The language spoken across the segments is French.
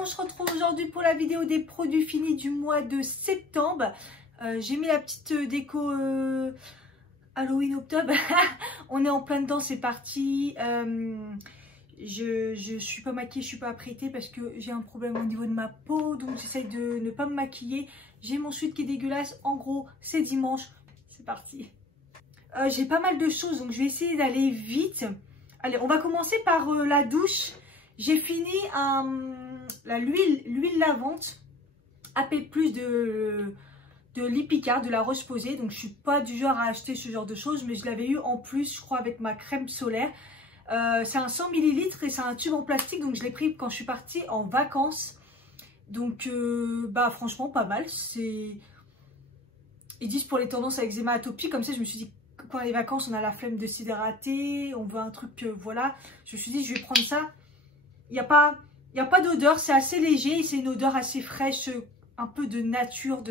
on se retrouve aujourd'hui pour la vidéo des produits finis du mois de septembre. J'ai mis la petite déco Halloween octobre. On est en plein dedans, c'est parti. Je suis pas maquillée, je suis pas apprêtée parce que j'ai un problème au niveau de ma peau, donc j'essaye de ne pas me maquiller. J'ai mon sweat qui est dégueulasse. En gros, c'est dimanche, c'est parti. J'ai pas mal de choses, donc je vais essayer d'aller vite. Allez, on va commencer par la douche. J'ai fini l'huile lavante AP+ de Lipicard, de la Roche-Posay. Donc je suis pas du genre à acheter ce genre de choses, mais je l'avais eu en plus, je crois, avec ma crème solaire. C'est un 100 ml et c'est un tube en plastique, donc je l'ai pris quand je suis partie en vacances. Donc bah franchement pas mal. Ils disent pour les tendances à eczéma atopique, comme ça je me suis dit quand les vacances on a la flemme de s'hydrater, on veut un truc voilà. Je me suis dit je vais prendre ça. Il n'y a pas d'odeur, c'est assez léger, c'est une odeur assez fraîche, un peu de nature,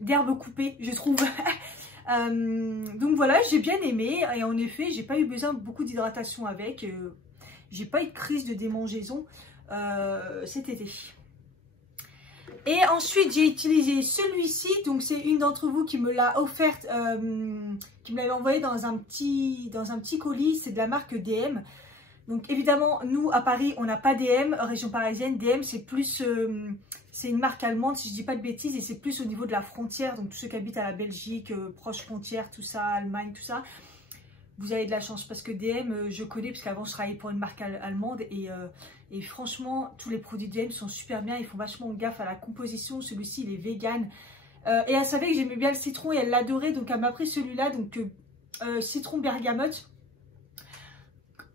d'herbe coupée, je trouve. Donc voilà, j'ai bien aimé et en effet, j'ai pas eu besoin de beaucoup d'hydratation avec. J'ai pas eu de crise de démangeaison cet été. Et ensuite, j'ai utilisé celui-ci. Donc c'est une d'entre vous qui me l'a offerte, qui me l'avait envoyé dans un petit colis. C'est de la marque DM. Donc évidemment, nous à Paris, on n'a pas DM, région parisienne. DM, c'est plus, c'est une marque allemande, si je dis pas de bêtises, et c'est plus au niveau de la frontière. Donc tous ceux qui habitent à la Belgique, proche frontière, tout ça, Allemagne, tout ça, vous avez de la chance parce que DM, je connais parce qu'avant je travaillais pour une marque allemande et franchement, tous les produits DM sont super bien. Ils font vachement gaffe à la composition. Celui-ci, il est vegan. Et elle savait que j'aimais bien le citron et elle l'adorait, donc elle m'a pris celui-là, donc citron bergamote.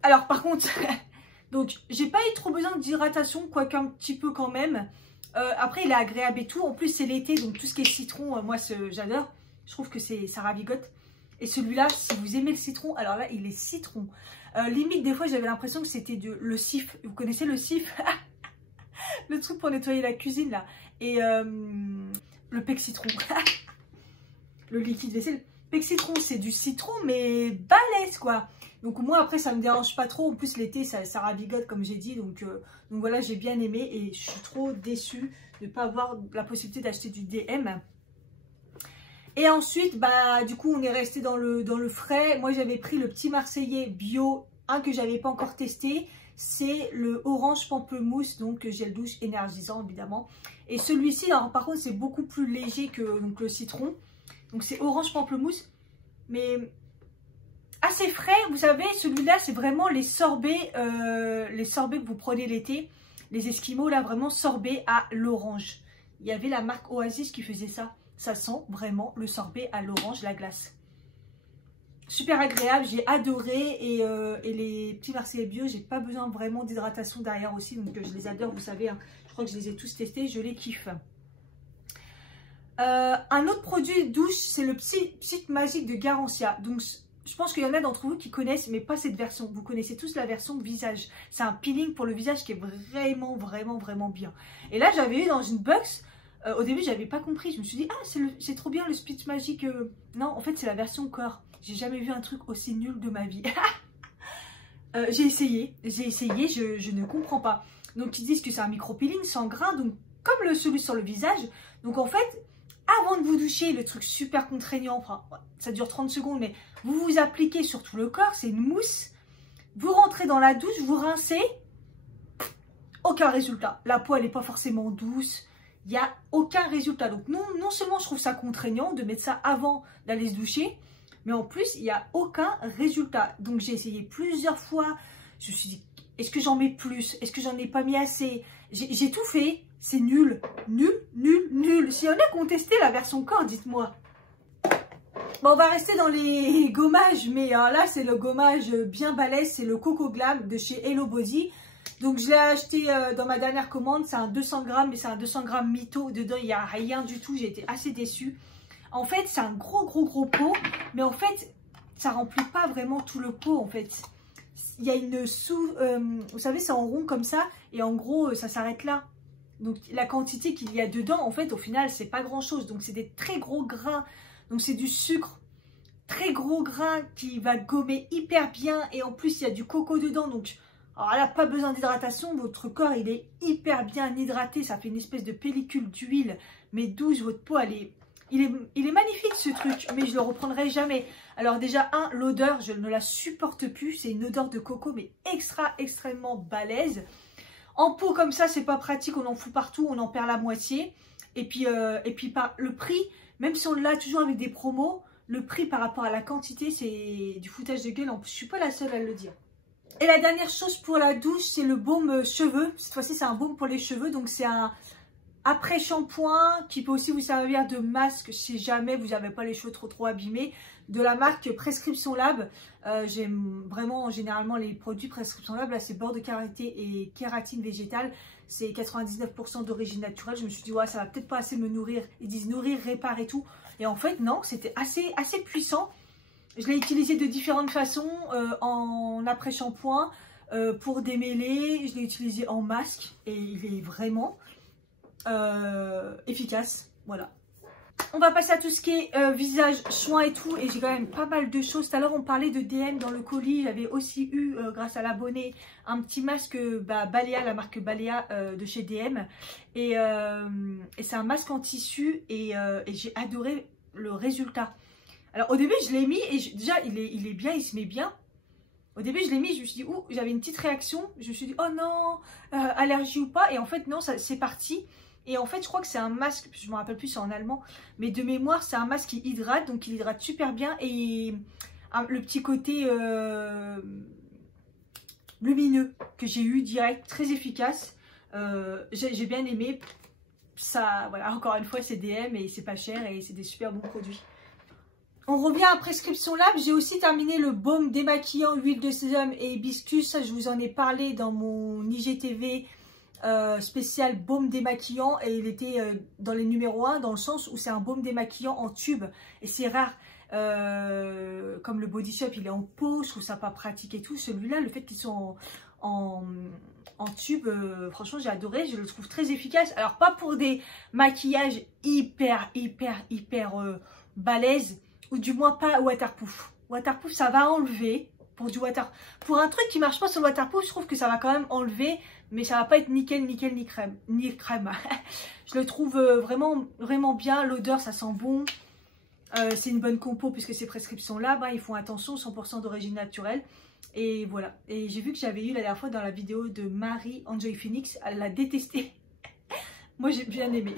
Alors par contre, donc j'ai pas eu trop besoin d'hydratation, quoique un petit peu quand même. Après il est agréable et tout. En plus c'est l'été, donc tout ce qui est citron, moi j'adore. Je trouve que ça ravigote. Et celui-là, si vous aimez le citron, alors là il est citron. Limite des fois j'avais l'impression que c'était le cif. Vous connaissez le cif? Le truc pour nettoyer la cuisine là. Et le pec citron. Le liquide vaisselle. Pec citron c'est du citron mais balèze quoi. Donc moi après ça me dérange pas trop, en plus l'été ça ravigote comme j'ai dit, donc voilà, j'ai bien aimé et je suis trop déçue de ne pas avoir la possibilité d'acheter du DM. Et ensuite bah du coup on est resté dans le frais. Moi j'avais pris le petit Marseillais bio, un que j'avais pas encore testé, c'est le orange pamplemousse, donc gel douche énergisant évidemment. Et celui-ci par contre c'est beaucoup plus léger que donc, le citron, donc c'est orange pamplemousse mais assez frais. Vous savez, celui-là c'est vraiment les sorbets que vous prenez l'été, les esquimaux là, vraiment sorbet à l'orange. Il y avait la marque Oasis qui faisait ça. Ça sent vraiment le sorbet à l'orange, la glace. Super agréable, j'ai adoré et les petits Marseillais bio, j'ai pas besoin vraiment d'hydratation derrière aussi, donc je les adore, vous savez, hein, je crois que je les ai tous testés, je les kiffe. Un autre produit douche, c'est le Psy Magique de Garancia. Donc je pense qu'il y en a d'entre vous qui connaissent, mais pas cette version. Vous connaissez tous la version visage. C'est un peeling pour le visage qui est vraiment bien. Et là, j'avais eu dans une box. Au début, j'avais pas compris. Je me suis dit, ah, c'est trop bien le Speech Magic. Non, en fait, c'est la version corps. J'ai jamais vu un truc aussi nul de ma vie. J'ai essayé, je ne comprends pas. Donc, ils disent que c'est un micro-peeling sans grain, donc comme celui sur le visage. Donc, en fait, avant de vous doucher, le truc super contraignant, enfin, ça dure 30 secondes, mais vous vous appliquez sur tout le corps, c'est une mousse. Vous rentrez dans la douche, vous rincez, aucun résultat. La peau, elle n'est pas forcément douce, il n'y a aucun résultat. Donc non seulement je trouve ça contraignant de mettre ça avant d'aller se doucher, mais en plus, il n'y a aucun résultat. Donc j'ai essayé plusieurs fois, je me suis dit, est-ce que j'en mets plus? Est-ce que j'en ai pas mis assez? J'ai tout fait. C'est nul. S'il y en a qui ont testé la version corps, dites-moi. Bon, on va rester dans les gommages, mais là, c'est le gommage bien balèze. C'est le Coco Glam de chez Hello Body. Donc, je l'ai acheté dans ma dernière commande. C'est un 200 grammes, mais c'est un 200 grammes mytho. Dedans, il n'y a rien du tout. J'ai été assez déçue. En fait, c'est un gros pot. Mais en fait, ça remplit pas vraiment tout le pot, en fait. Il y a une vous savez, c'est en rond comme ça. Et en gros, ça s'arrête là. Donc la quantité qu'il y a dedans, en fait, au final, c'est pas grand chose. Donc c'est des très gros grains. Donc c'est du sucre très gros grain qui va gommer hyper bien. Et en plus, il y a du coco dedans. Donc Alors là, pas besoin d'hydratation, votre corps il est hyper bien hydraté, ça fait une espèce de pellicule d'huile, mais douce, votre peau il est magnifique ce truc, mais je le reprendrai jamais. Alors déjà, l'odeur, je ne la supporte plus, c'est une odeur de coco, mais extrêmement balèze. En pot comme ça, c'est pas pratique, on en fout partout, on en perd la moitié. Et puis par le prix, même si on l'a toujours avec des promos, le prix par rapport à la quantité, c'est du foutage de gueule. Je suis pas la seule à le dire. Et la dernière chose pour la douche, c'est le baume cheveux. Cette fois-ci, c'est un baume pour les cheveux. Donc, c'est un après-shampoing qui peut aussi vous servir de masque si jamais vous n'avez pas les cheveux trop abîmés. De la marque Prescription Lab. J'aime vraiment généralement les produits Prescription Lab. Là, c'est beurre de karité et kératine végétale. C'est 99% d'origine naturelle. Je me suis dit, ouais, ça va peut-être pas assez me nourrir. Ils disent nourrir, répare et tout. Et en fait, non, c'était assez puissant. Je l'ai utilisé de différentes façons, en après-shampoing, pour démêler, je l'ai utilisé en masque et il est vraiment efficace, voilà. On va passer à tout ce qui est visage, soins et tout, et j'ai quand même pas mal de choses. Tout à l'heure on parlait de DM dans le colis, j'avais aussi eu, grâce à l'abonné, un petit masque Balea, la marque Balea de chez DM, et c'est un masque en tissu, et j'ai adoré le résultat. Alors au début je l'ai mis et déjà il est bien, il se met bien. Au début je l'ai mis, je me suis dit, ouh, j'avais une petite réaction. Je me suis dit, oh non, allergie ou pas. Et en fait non, c'est parti. Et en fait je crois que c'est un masque, je me rappelle plus, c'est en allemand. Mais de mémoire c'est un masque qui hydrate, donc il hydrate super bien. Et le petit côté lumineux que j'ai eu direct, très efficace. J'ai bien aimé. Ça, voilà, encore une fois c'est DM et c'est pas cher et c'est des super bons produits. On revient à Prescription Lab. J'ai aussi terminé le baume démaquillant, huile de sésame et hibiscus. Ça, je vous en ai parlé dans mon IGTV spécial baume démaquillant. Et il était dans les numéros 1, dans le sens où c'est un baume démaquillant en tube. Et c'est rare. Comme le Body Shop, il est en pot. Je trouve ça pas pratique et tout. Celui-là, le fait qu'il soit en tube, franchement, j'ai adoré. Je le trouve très efficace. Alors, pas pour des maquillages hyper balèzes. Ou du moins pas waterproof. Waterproof, ça va enlever. Pour un truc qui marche pas sur le waterproof, je trouve que ça va quand même enlever. Mais ça va pas être nickel, ni crème. Je le trouve vraiment bien. L'odeur, ça sent bon. C'est une bonne compo puisque c'est Prescription Lab. Ils font attention, 100% d'origine naturelle. Et voilà. Et j'ai vu que j'avais eu la dernière fois dans la vidéo de Marie Enjoy Phoenix. Elle l'a détesté. Moi, j'ai bien aimé.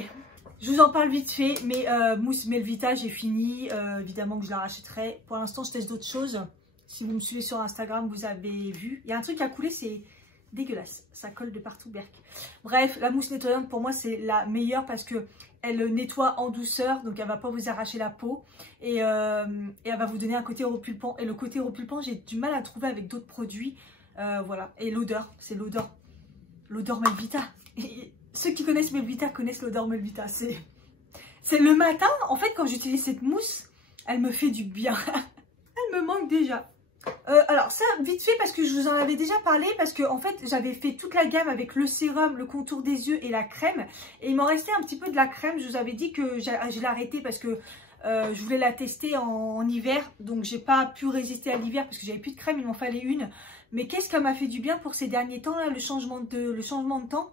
Je vous en parle vite fait, mais mousse Melvita, j'ai fini. Évidemment que je la rachèterai. Pour l'instant, je teste d'autres choses. Si vous me suivez sur Instagram, vous avez vu. Il y a un truc à couler, c'est dégueulasse. Ça colle de partout, berk. Bref, la mousse nettoyante, pour moi, c'est la meilleure parce que elle nettoie en douceur. Donc, elle ne va pas vous arracher la peau. Et elle va vous donner un côté repulpant. Et le côté repulpant, j'ai du mal à trouver avec d'autres produits. Voilà. Et l'odeur, c'est l'odeur. L'odeur Melvita. Et ceux qui connaissent Melvita connaissent l'odeur Melvita. C'est le matin, en fait, quand j'utilise cette mousse, elle me fait du bien. Elle me manque déjà. Alors ça, vite fait, parce que je vous en avais déjà parlé, parce que en fait, j'avais fait toute la gamme avec le sérum, le contour des yeux et la crème. Et il m'en restait un petit peu de la crème. Je vous avais dit que je l'ai arrêtée parce que je voulais la tester en hiver. Donc, j'ai pas pu résister à l'hiver parce que j'avais plus de crème, il m'en fallait une. Mais qu'est-ce qu'elle m'a fait du bien pour ces derniers temps, là, le changement de temps.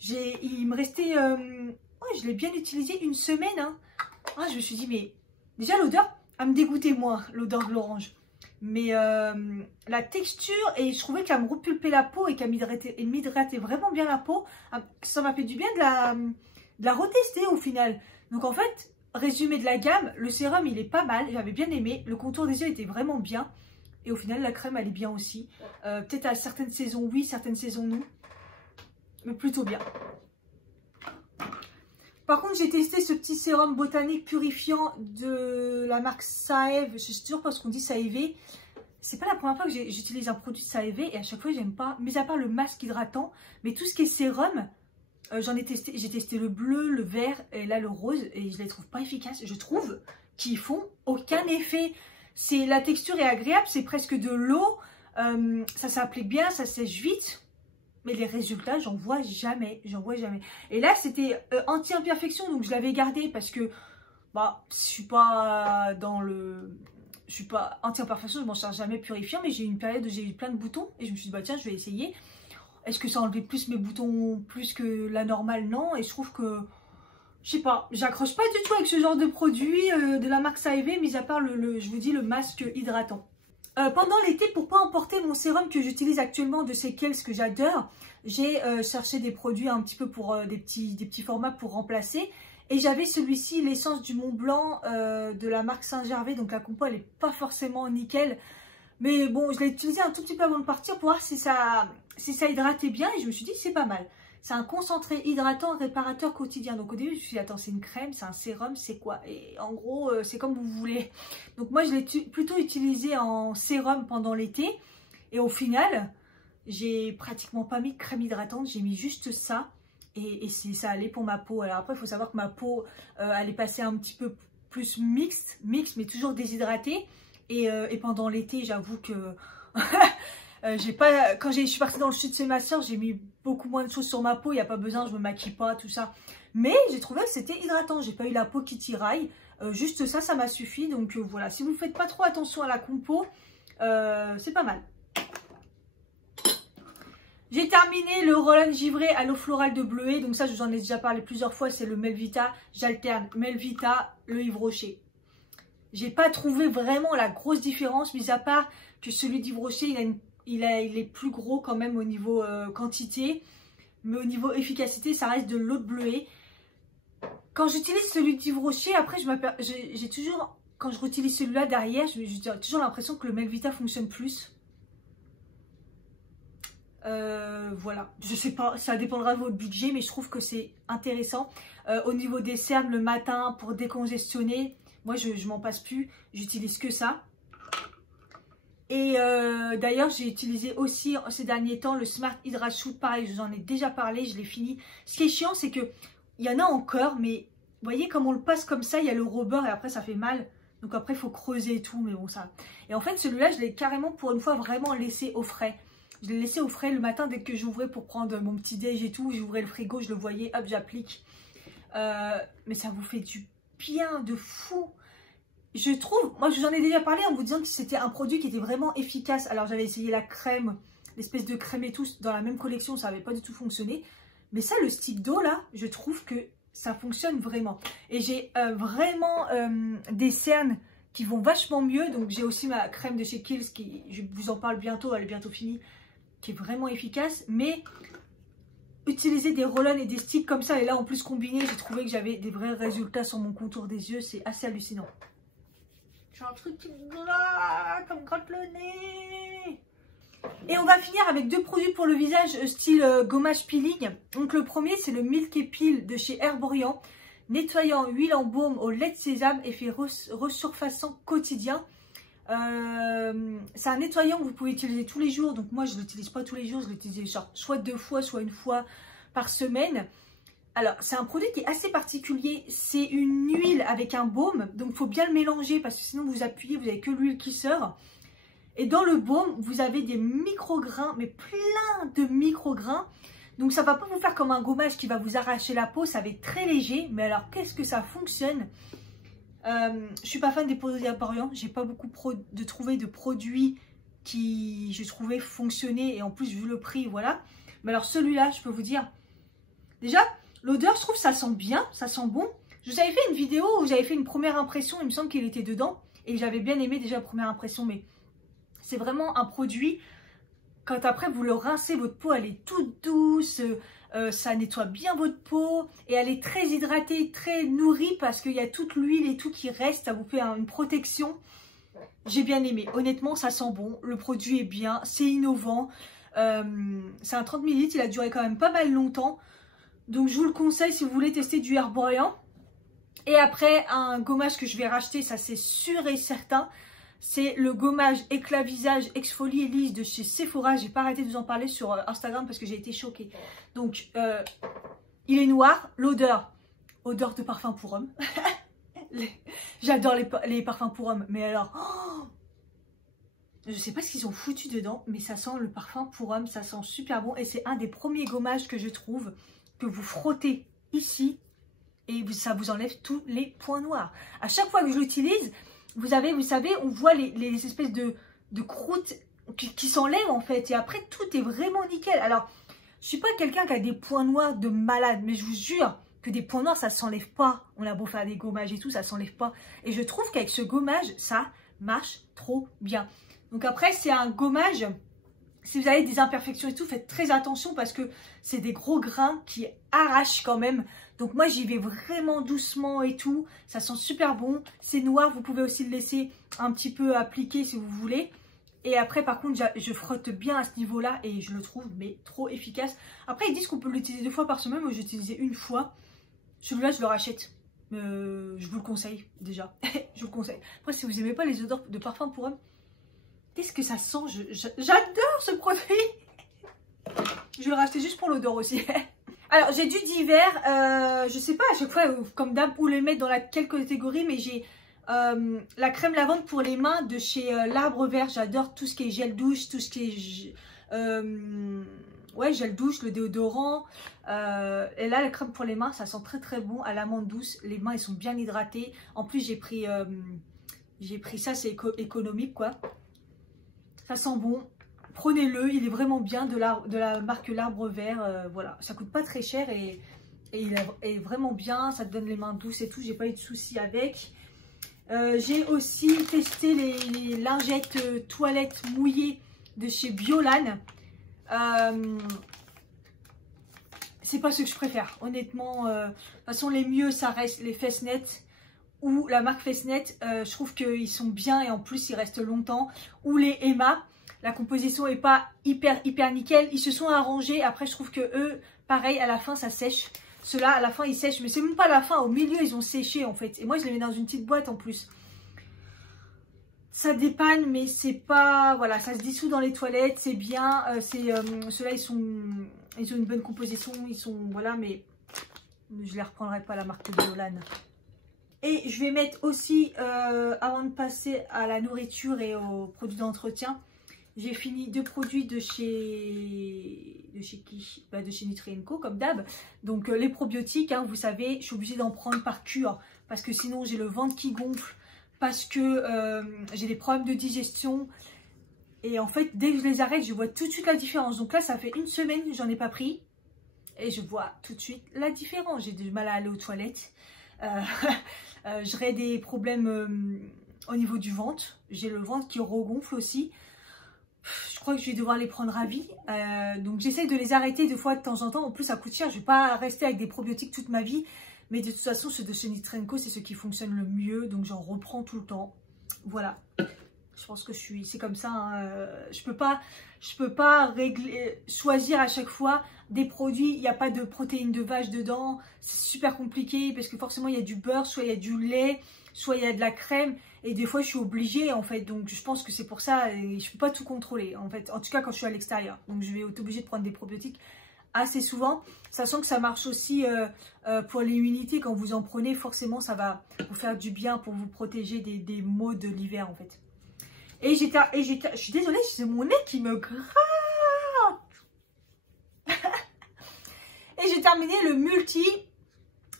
Il me restait, ouais, je l'ai bien utilisé une semaine. Hein. Ah, je me suis dit, mais déjà l'odeur, elle me dégoûtait moins, l'odeur de l'orange. Mais la texture, et je trouvais qu'elle me repulpait la peau et qu'elle m'hydratait vraiment bien la peau. Ça m'a fait du bien de la retester au final. Donc en fait, résumé de la gamme, le sérum il est pas mal, j'avais bien aimé. Le contour des yeux était vraiment bien. Et au final, la crème elle est bien aussi. Peut-être à certaines saisons oui, certaines saisons non. Mais plutôt bien. Par contre, j'ai testé ce petit sérum botanique purifiant de la marque Saeve. Je sais toujours pas ce qu'on dit, Saeve. C'est pas la première fois que j'utilise un produit Saeve et à chaque fois, j'aime pas. Mais à part le masque hydratant, mais tout ce qui est sérum, j'en ai testé. J'ai testé le bleu, le vert et là le rose et je les trouve pas efficaces. Je trouve qu'ils font aucun effet. La texture est agréable, c'est presque de l'eau. Ça s'applique bien, ça sèche vite. Mais les résultats, j'en vois jamais. Et là, c'était anti-imperfection, donc je l'avais gardé parce que bah, je suis pas dans le je suis pas anti-imperfection, je m'en charge jamais purifiant, mais j'ai eu une période où j'ai eu plein de boutons et je me suis dit bah tiens je vais essayer. Est-ce que ça enlevait plus mes boutons plus que la normale? Non, et je trouve que je sais pas, j'accroche pas du tout avec ce genre de produit de la marque Saeve, mis à part je vous dis le masque hydratant. Pendant l'été, pour pas emporter mon sérum que j'utilise actuellement de chez Kiehl's que j'adore, j'ai cherché des produits un petit peu pour des petits formats pour remplacer. Et j'avais celui-ci, l'essence du Mont Blanc de la marque Saint-Gervais. Donc la compo elle est pas forcément nickel. Mais bon, je l'ai utilisé un tout petit peu avant de partir pour voir si ça hydratait bien. Et je me suis dit c'est pas mal. C'est un concentré hydratant réparateur quotidien. Donc au début, je me suis dit, attends, c'est une crème, c'est un sérum, c'est quoi? Et en gros, c'est comme vous voulez. Donc moi, je l'ai plutôt utilisé en sérum pendant l'été. Et au final, j'ai pratiquement pas mis de crème hydratante. J'ai mis juste ça. Et ça allait pour ma peau. Alors après, il faut savoir que ma peau, elle est passée un petit peu plus mixte, mais toujours déshydratée. Et pendant l'été, j'avoue que... quand je suis partie dans le sud chez ma soeur, j'ai mis beaucoup moins de choses sur ma peau, il n'y a pas besoin, je me maquille pas, tout ça. Mais j'ai trouvé que c'était hydratant, j'ai pas eu la peau qui tiraille, juste ça m'a suffi. Donc voilà, si vous ne faites pas trop attention à la compo, c'est pas mal. J'ai terminé le roll-on givré à l'eau florale de Bleuet, donc ça je vous en ai déjà parlé plusieurs fois, c'est le Melvita. J'alterne Melvita, le Yves Rocher. J'ai pas trouvé vraiment la grosse différence, mis à part que celui d'Yves Rocher, il est plus gros quand même au niveau quantité, mais au niveau efficacité, ça reste de l'eau de Bleuet. Quand j'utilise celui d'Yves Rocher, après, j'ai toujours, quand je réutilise celui-là derrière, j'ai toujours l'impression que le Melvita fonctionne plus. Voilà, je sais pas, ça dépendra de votre budget, mais je trouve que c'est intéressant. Au niveau des cernes, le matin, pour décongestionner, moi, je m'en passe plus, j'utilise que ça. Et d'ailleurs, j'ai utilisé aussi ces derniers temps le Smart Hydra Shoot. Pareil, je vous en ai déjà parlé, je l'ai fini. Ce qui est chiant, c'est que il y en a encore, mais vous voyez, comme on le passe comme ça, il y a le rebord et après, ça fait mal. Donc après, il faut creuser et tout, mais bon, ça... Et en fait, celui-là, je l'ai carrément, pour une fois, vraiment laissé au frais. Je l'ai laissé au frais le matin, dès que j'ouvrais pour prendre mon petit déj et tout. J'ouvrais le frigo, je le voyais, hop, j'applique. Mais ça vous fait du bien de fou. Je trouve, moi je vous en ai déjà parlé en vous disant que c'était un produit qui était vraiment efficace. Alors j'avais essayé la crème, l'espèce de crème et tout, dans la même collection, ça n'avait pas du tout fonctionné. Mais ça, le stick d'eau là, je trouve que ça fonctionne vraiment. Et j'ai vraiment des cernes qui vont vachement mieux. Donc j'ai aussi ma crème de chez Kiehl's, qui, je vous en parle bientôt, elle est bientôt finie, qui est vraiment efficace. Mais utiliser des roll-on et des sticks comme ça, et là en plus combiné, j'ai trouvé que j'avais des vrais résultats sur mon contour des yeux, c'est assez hallucinant. J'ai un truc qui me gratte le nez. Et on va finir avec deux produits pour le visage style gommage peeling. Donc le premier c'est le Milk & Peel de chez Herborian. Nettoyant, huile en baume au lait de sésame, effet resurfaçant quotidien. C'est un nettoyant que vous pouvez utiliser tous les jours. Donc moi je ne l'utilise pas tous les jours, je l'utilise soit 2 fois, soit 1 fois par semaine. Alors, c'est un produit qui est assez particulier. C'est une huile avec un baume. Donc, il faut bien le mélanger parce que sinon, vous appuyez, vous n'avez que l'huile qui sort. Et dans le baume, vous avez des micro-grains, mais plein de micro-grains. Donc, ça ne va pas vous faire comme un gommage qui va vous arracher la peau. Ça va être très léger. Mais alors, qu'est-ce que ça fonctionne? Je ne suis pas fan des produits Herborian. J'ai pas beaucoup trouvé de produits qui, je trouvais, fonctionnaient. Et en plus, vu le prix, voilà. Mais alors, celui-là, je peux vous dire... Déjà... L'odeur, je trouve, ça sent bien, ça sent bon. Je vous avais fait une vidéo où j'avais fait une première impression, il me semble qu'il était dedans. Et j'avais bien aimé déjà la première impression, mais c'est vraiment un produit, quand après vous le rincez, votre peau, elle est toute douce, ça nettoie bien votre peau. Et elle est très hydratée, très nourrie, parce qu'il y a toute l'huile et tout qui reste, ça vous fait une protection. J'ai bien aimé, honnêtement, ça sent bon, le produit est bien, c'est innovant. C'est un 30 ml, il a duré quand même pas mal longtemps. Donc, je vous le conseille si vous voulez tester du Herborian. Et après, un gommage que je vais racheter, ça c'est sûr et certain. C'est le gommage éclat visage exfolie et lisse de chez Sephora. J'ai pas arrêté de vous en parler sur Instagram parce que j'ai été choquée. Donc, il est noir. L'odeur, odeur de parfum pour homme. J'adore les parfums pour hommes. Mais alors, je sais pas ce qu'ils ont foutu dedans, mais ça sent le parfum pour homme. Ça sent super bon. Et c'est un des premiers gommages que je trouve que vous frottez ici et ça vous enlève tous les points noirs. À chaque fois que je l'utilise, vous savez, on voit les espèces de croûtes qui s'enlèvent en fait. Et après, tout est vraiment nickel. Alors, je suis pas quelqu'un qui a des points noirs de malade, mais je vous jure que des points noirs, ça s'enlève pas. On a beau faire des gommages et tout, ça s'enlève pas. Et je trouve qu'avec ce gommage, ça marche trop bien. Donc après, c'est un gommage. Si vous avez des imperfections et tout, faites très attention parce que c'est des gros grains qui arrachent quand même. Donc moi, j'y vais vraiment doucement et tout. Ça sent super bon. C'est noir, vous pouvez aussi le laisser un petit peu appliquer si vous voulez. Et après, par contre, je frotte bien à ce niveau-là et je le trouve mais trop efficace. Après, ils disent qu'on peut l'utiliser 2 fois par semaine. Moi, j'ai utilisé 1 fois. Celui-là, je le rachète. Je vous le conseille déjà. Je vous le conseille. Après, si vous n'aimez pas les odeurs de parfum pour homme, qu'est-ce que ça sent? J'adore ce produit. Je vais le racheter juste pour l'odeur aussi. Alors, j'ai du d'hiver. Je sais pas à chaque fois, comme d'hab, où les mettre dans quelle catégorie, mais j'ai la crème lavande pour les mains de chez l'Arbre Vert. J'adore tout ce qui est gel douche, tout ce qui est ouais, gel douche, le déodorant. Et là, la crème pour les mains, ça sent très très bon à l'amande douce. Les mains, elles sont bien hydratées. En plus, j'ai pris ça, c'est économique quoi. Ça sent bon. Prenez-le, il est vraiment bien de la marque l'Arbre Vert. Voilà, ça coûte pas très cher et il est vraiment bien. Ça te donne les mains douces et tout. J'ai pas eu de soucis avec. J'ai aussi testé les lingettes toilettes mouillées de chez Biolan. C'est pas ce que je préfère, honnêtement. De toute façon, les mieux, ça reste les Fessnet ou la marque Fessnet. Je trouve qu'ils sont bien et en plus, ils restent longtemps. Ou les Emma. La composition est pas hyper nickel. Ils se sont arrangés. Après, je trouve que eux, pareil, à la fin, ça sèche. Ceux-là, à la fin, ils sèchent. Mais c'est même pas à la fin. Au milieu, ils ont séché, en fait. Et moi, je les mets dans une petite boîte, en plus. Ça dépanne, mais c'est pas... Voilà, ça se dissout dans les toilettes. C'est bien. Ceux-là, ils ont une bonne composition. Ils sont... Voilà, mais je les reprendrai pas, la marque Biolan. Et je vais mettre aussi, avant de passer à la nourriture et aux produits d'entretien, j'ai fini 2 produits de chez qui? De chez Nutri&Co comme d'hab. Donc les probiotiques, hein, vous savez, je suis obligée d'en prendre par cure parce que sinon j'ai le ventre qui gonfle, parce que j'ai des problèmes de digestion. Et en fait, dès que je les arrête, je vois tout de suite la différence. Donc là, ça fait 1 semaine que j'en ai pas pris et je vois tout de suite la différence. J'ai du mal à aller aux toilettes. J'aurais des problèmes au niveau du ventre. J'ai le ventre qui regonfle aussi. Je crois que je vais devoir les prendre à vie. Donc j'essaie de les arrêter 2 fois de temps en temps. En plus, ça coûte cher. Je ne vais pas rester avec des probiotiques toute ma vie. Mais de toute façon, ceux de chez Nutri&Co, c'est ceux qui fonctionnent le mieux. Donc j'en reprends tout le temps. Voilà. Je pense que c'est comme ça. Hein. Je peux pas choisir à chaque fois des produits. Il n'y a pas de protéines de vache dedans. C'est super compliqué parce que forcément, il y a du beurre, soit il y a du lait, soit il y a de la crème. Et des fois, je suis obligée, en fait. Donc, je pense que c'est pour ça. Et je ne peux pas tout contrôler, en fait. En tout cas, quand je suis à l'extérieur. Donc, je vais être obligée de prendre des probiotiques assez souvent. Sachant que ça marche aussi pour l'immunité. Quand vous en prenez, forcément, ça va vous faire du bien pour vous protéger des maux de l'hiver, en fait. Et je suis désolée, c'est mon nez qui me gratte. Et j'ai terminé le multi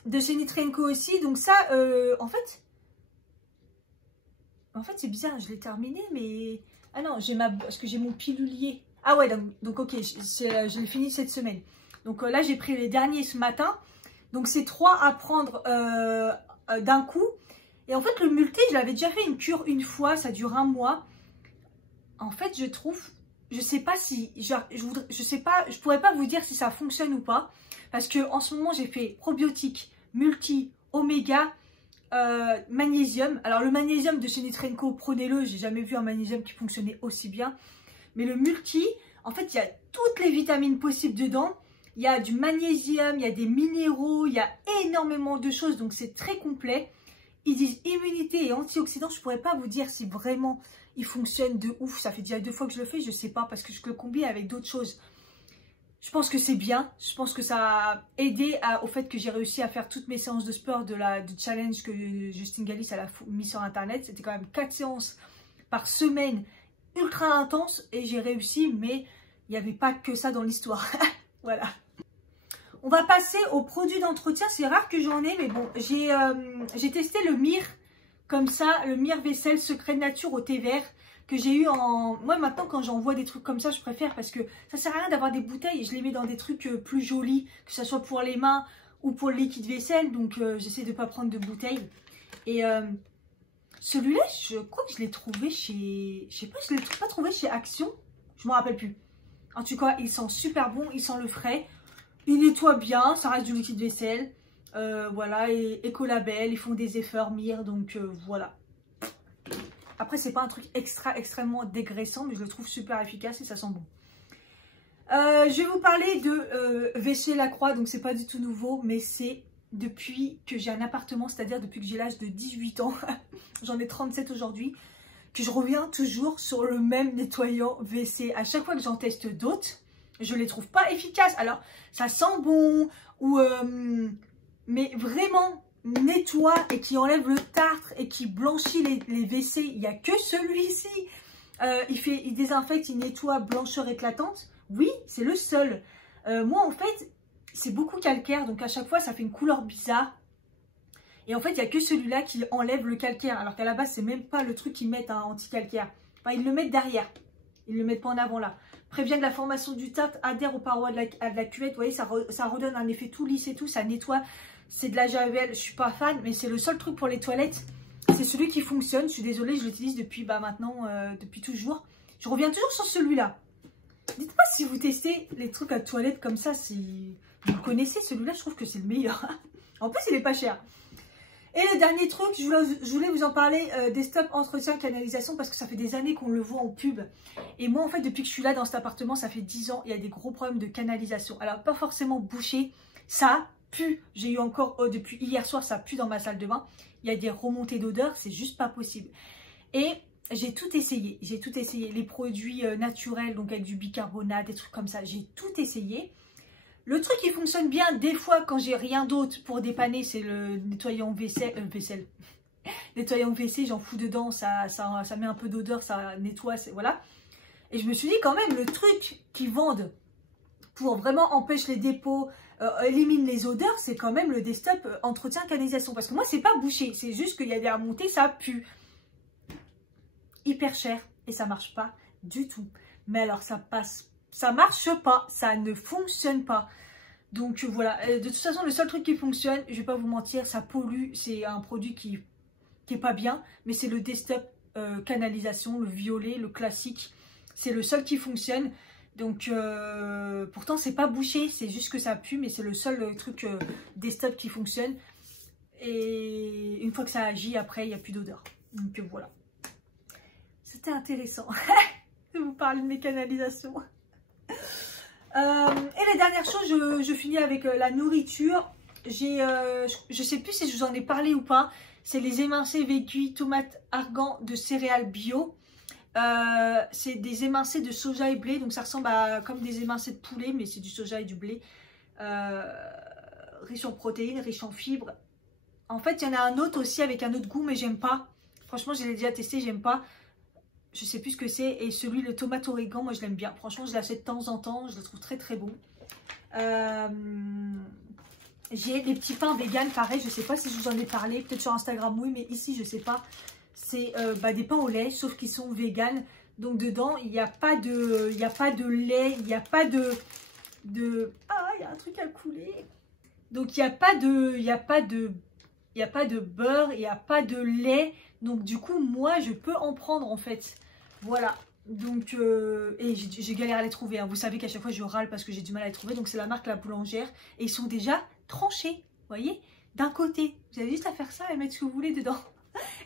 de chez Nutri&Co aussi. Donc ça, en fait c'est bizarre, je l'ai terminé, mais... Ah non, parce que j'ai mon pilulier. Ah ouais, donc ok, je l'ai fini cette semaine. Donc là, j'ai pris les derniers ce matin. Donc c'est 3 à prendre d'un coup. Et en fait, le multi, je l'avais déjà fait une cure 1 fois, ça dure 1 mois. En fait, je trouve, je sais pas si, je sais pas, je pourrais pas vous dire si ça fonctionne ou pas. Parce que en ce moment, j'ai fait probiotiques, multi, oméga, magnésium. Alors le magnésium de chez Nutri&Co, prenez-le, j'ai jamais vu un magnésium qui fonctionnait aussi bien. Mais le multi, en fait, il y a toutes les vitamines possibles dedans. Il y a du magnésium, il y a des minéraux, il y a énormément de choses, donc c'est très complet. Ils disent immunité et antioxydants. Je pourrais pas vous dire si vraiment il fonctionne de ouf. Ça fait déjà 2 fois que je le fais, je sais pas, parce que je le combine avec d'autres choses. Je pense que c'est bien. Je pense que ça a aidé au fait que j'ai réussi à faire toutes mes séances de sport du challenge que Justine Galis a mis sur internet. C'était quand même 4 séances par semaine ultra intenses et j'ai réussi, mais il n'y avait pas que ça dans l'histoire. Voilà. On va passer aux produits d'entretien. C'est rare que j'en ai, mais bon, j'ai testé le Myrrh comme ça, le Mire Vaisselle Secret Nature au thé vert que j'ai eu en... Moi maintenant quand j'envoie des trucs comme ça, je préfère parce que ça sert à rien d'avoir des bouteilles. Je les mets dans des trucs plus jolis, que ce soit pour les mains ou pour le liquide vaisselle. Donc j'essaie de ne pas prendre de bouteilles. Et celui-là, je crois que je l'ai trouvé chez... Je sais pas, je l'ai pas trouvé chez Action. Je me rappelle plus. En tout cas, il sent super bon, il sent le frais. Il nettoie bien, ça reste du liquide vaisselle. Voilà, et écolabel, ils font des efforts Mire, donc voilà. Après, c'est pas un truc extrêmement dégraissant, mais je le trouve super efficace et ça sent bon. Je vais vous parler de Vaisselle Lacroix, donc c'est pas du tout nouveau, mais c'est depuis que j'ai un appartement, c'est-à-dire depuis que j'ai l'âge de 18 ans, j'en ai 37 aujourd'hui, que je reviens toujours sur le même nettoyant WC. À chaque fois que j'en teste d'autres, je les trouve pas efficaces. Alors, ça sent bon, ou mais vraiment nettoie et qui enlève le tartre et qui blanchit les WC. Il n'y a que celui-ci. Il désinfecte, il nettoie blancheur éclatante. Oui, c'est le seul. Moi, en fait, c'est beaucoup calcaire. Donc, à chaque fois, ça fait une couleur bizarre. Et en fait, il n'y a que celui-là qui enlève le calcaire. Alors qu'à la base, c'est même pas le truc qu'ils mettent anti-calcaire. Enfin, ils le mettent derrière. Ils ne le mettent pas en avant là. Prévient que la formation du tartre adhère aux parois de la cuvette. Vous voyez, ça redonne un effet tout lisse et tout. Ça nettoie. C'est de la javel. Je suis pas fan, mais c'est le seul truc pour les toilettes. C'est celui qui fonctionne. Je suis désolée, je l'utilise depuis maintenant, depuis toujours. Je reviens toujours sur celui-là. Dites-moi si vous testez les trucs à toilette comme ça. Si vous connaissez celui-là, je trouve que c'est le meilleur. En plus, il est pas cher. Et le dernier truc, je voulais vous en parler des stops entretien canalisation parce que ça fait des années qu'on le voit en pub. Et moi, en fait, depuis que je suis là dans cet appartement, ça fait 10 ans, il y a des gros problèmes de canalisation. Alors, pas forcément bouché, ça pue. J'ai eu encore, depuis hier soir, ça pue dans ma salle de bain. Il y a des remontées d'odeur, c'est juste pas possible. Et j'ai tout essayé. J'ai tout essayé. Les produits naturels, donc avec du bicarbonate, des trucs comme ça, j'ai tout essayé. Le truc qui fonctionne bien, des fois, quand j'ai rien d'autre pour dépanner, c'est le nettoyant vaisselle. Nettoyant WC, j'en fous dedans, ça met un peu d'odeur, ça nettoie, voilà. Et je me suis dit quand même, le truc qu'ils vendent pour vraiment empêcher les dépôts, élimine les odeurs, c'est quand même le Destop entretien canalisation. Parce que moi, c'est pas bouché, c'est juste qu'il y a des remontées, ça pue. Hyper cher et ça marche pas du tout. Mais alors, ça passe. Ça marche pas, ça ne fonctionne pas. Donc voilà, de toute façon le seul truc qui fonctionne, je vais pas vous mentir, ça pollue, c'est un produit qui est pas bien, mais c'est le Destop canalisation, le violet, le classique, c'est le seul qui fonctionne. Donc pourtant c'est pas bouché, c'est juste que ça pue, mais c'est le seul truc Destop qui fonctionne. Et une fois que ça agit, après il n'y a plus d'odeur. Donc voilà, c'était intéressant de vous parler de mes canalisations. Et la dernière chose, je finis avec la nourriture. Je sais plus si je vous en ai parlé ou pas. C'est les émincés vécuits tomates argan de céréales bio. C'est des émincés de soja et blé. Donc ça ressemble à comme des émincés de poulet, mais c'est du soja et du blé. Riche en protéines, riche en fibres. En fait, il y en a un autre aussi avec un autre goût, mais j'aime pas. Franchement, je l'ai déjà testé, j'aime pas. Je sais plus ce que c'est. Et celui, le tomate origan, moi je l'aime bien. Franchement, je l'achète de temps en temps. Je le trouve très très bon. J'ai des petits pains vegan, pareil. Je sais pas si je vous en ai parlé. Peut-être sur Instagram, oui. Mais ici, je sais pas. C'est des pains au lait, sauf qu'ils sont vegan. Donc dedans, il n'y a pas de lait. Il n'y a pas de... Ah, il y a un truc à couler. Donc il n'y a pas de beurre. Il n'y a pas de lait. Donc du coup, moi, je peux en prendre en fait. Voilà. Donc, et j'ai galéré à les trouver. Hein. Vous savez qu'à chaque fois, je râle parce que j'ai du mal à les trouver. Donc c'est la marque La Boulangère. Et ils sont déjà tranchés. Vous voyez, d'un côté. Vous avez juste à faire ça et mettre ce que vous voulez dedans.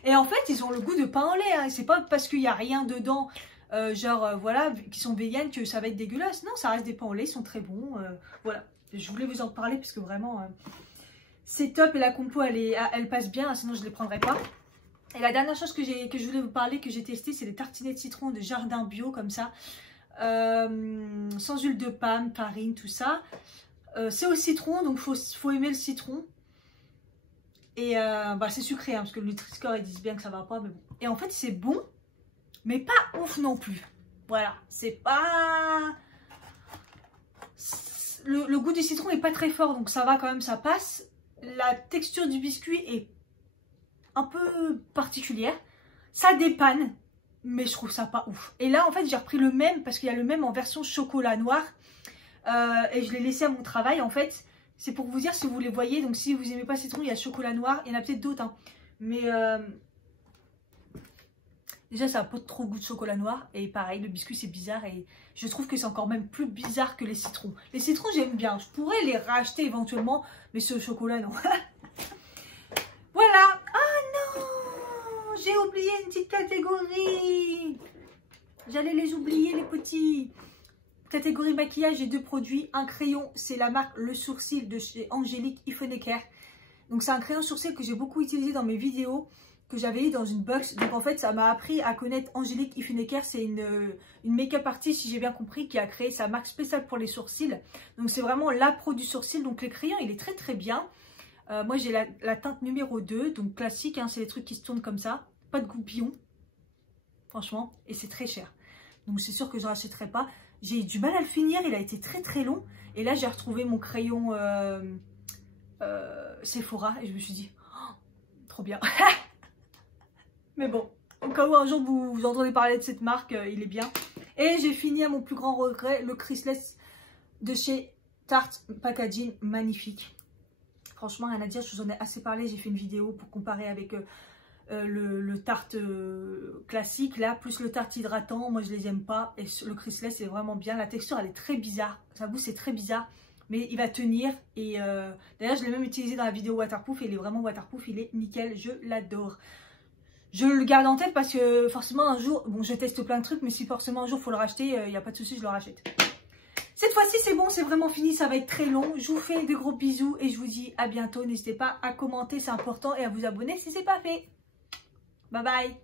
Et en fait, ils ont le goût de pain au lait. Hein. C'est pas parce qu'il n'y a rien dedans, voilà, qui sont véganes que ça va être dégueulasse. Non, ça reste des pains au lait. Ils sont très bons. Voilà. Je voulais vous en parler parce que vraiment, c'est top. Et la compo, elle passe bien. Hein, sinon, je ne les prendrais pas. Et la dernière chose que je voulais vous parler, que j'ai testé, c'est les tartinets de citron de Jardin Bio, comme ça. Sans huile de palme, farine, tout ça. C'est au citron, donc faut aimer le citron. Et c'est sucré, hein, parce que le Nutri-Score, ils disent bien que ça va pas. Mais bon. Et en fait, c'est bon, mais pas ouf non plus. Voilà, c'est pas... Le goût du citron n'est pas très fort, donc ça va quand même, ça passe. La texture du biscuit est un peu particulière. Ça dépanne, mais je trouve ça pas ouf. Et là, en fait, j'ai repris le même parce qu'il y a le même en version chocolat noir. Et je l'ai laissé à mon travail, en fait. C'est pour vous dire si vous les voyez. Donc, si vous aimez pas citron, il y a chocolat noir. Il y en a peut-être d'autres, hein. Mais déjà, ça n'a pas trop goût de chocolat noir. Et pareil, le biscuit, c'est bizarre. Et je trouve que c'est encore même plus bizarre que les citrons. Les citrons, j'aime bien. Je pourrais les racheter éventuellement. Mais ce chocolat, non. Voilà. Ah non, j'ai oublié une petite catégorie. J'allais les oublier, les petits. Catégorie maquillage, j'ai 2 produits. Un crayon, c'est la marque Le Sourcil de chez Angélique Ifenecker. Donc c'est un crayon sourcil que j'ai beaucoup utilisé dans mes vidéos, que j'avais eu dans une box. Donc en fait, ça m'a appris à connaître Angélique Ifenecker. C'est une make-up artist, si j'ai bien compris, qui a créé sa marque spéciale pour les sourcils. Donc c'est vraiment la pro du sourcil. Donc le crayon, il est très très bien. Moi j'ai la teinte numéro 2, donc classique, hein, c'est les trucs qui se tournent comme ça. Pas de goupillon, franchement, et c'est très cher. Donc c'est sûr que je ne rachèterai pas. J'ai eu du mal à le finir, il a été très très long. Et là j'ai retrouvé mon crayon Sephora et je me suis dit, oh, trop bien. Mais bon, au cas où un jour vous entendez parler de cette marque, il est bien. Et j'ai fini à mon plus grand regret, le Chrisless de chez Tarte Packaging, magnifique. Franchement, rien à dire, je vous en ai assez parlé. J'ai fait une vidéo pour comparer avec le Tarte classique, là, plus le Tarte hydratant. Moi, je les aime pas. Et le Chrisless, c'est vraiment bien. La texture, elle est très bizarre. J'avoue, c'est très bizarre. Mais il va tenir. Et d'ailleurs, je l'ai même utilisé dans la vidéo waterproof. Et il est vraiment waterproof. Il est nickel. Je l'adore. Je le garde en tête parce que forcément, un jour... Bon, je teste plein de trucs. Mais si forcément, un jour, il faut le racheter, il n'y a pas de souci, je le rachète. Cette fois-ci, c'est bon, c'est vraiment fini, ça va être très long. Je vous fais de gros bisous et je vous dis à bientôt. N'hésitez pas à commenter, c'est important, et à vous abonner si ce n'est pas fait. Bye bye.